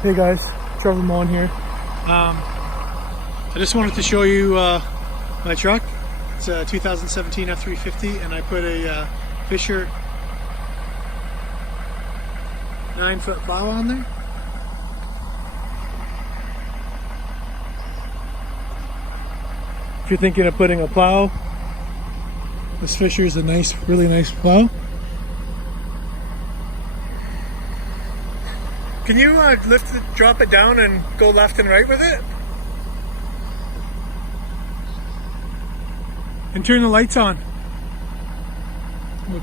Hey guys, Trevor Moen here. I just wanted to show you my truck. It's a 2017 f-350 and I put a Fisher 9-foot plow on there. If you're thinking of putting a plow, this Fisher is a nice, really nice plow. Can you lift it, drop it down and go left and right with it? And turn the lights on.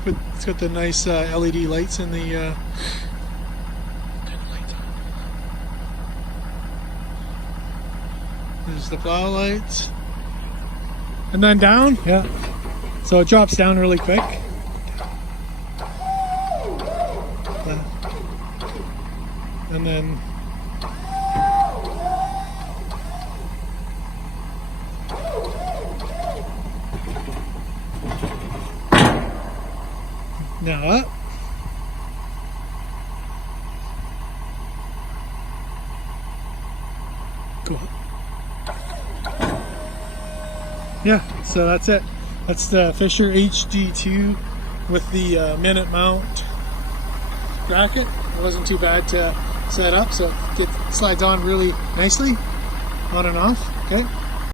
It's got the nice LED lights in the... turn the lights on. There's the plow lights. And then down, yeah. So it drops down really quick. And then now up. Go up. Yeah, so that's it. That's the Fisher HD2 with the minute mount bracket. It wasn't too bad to set up, so it slides on really nicely, on and off. Okay.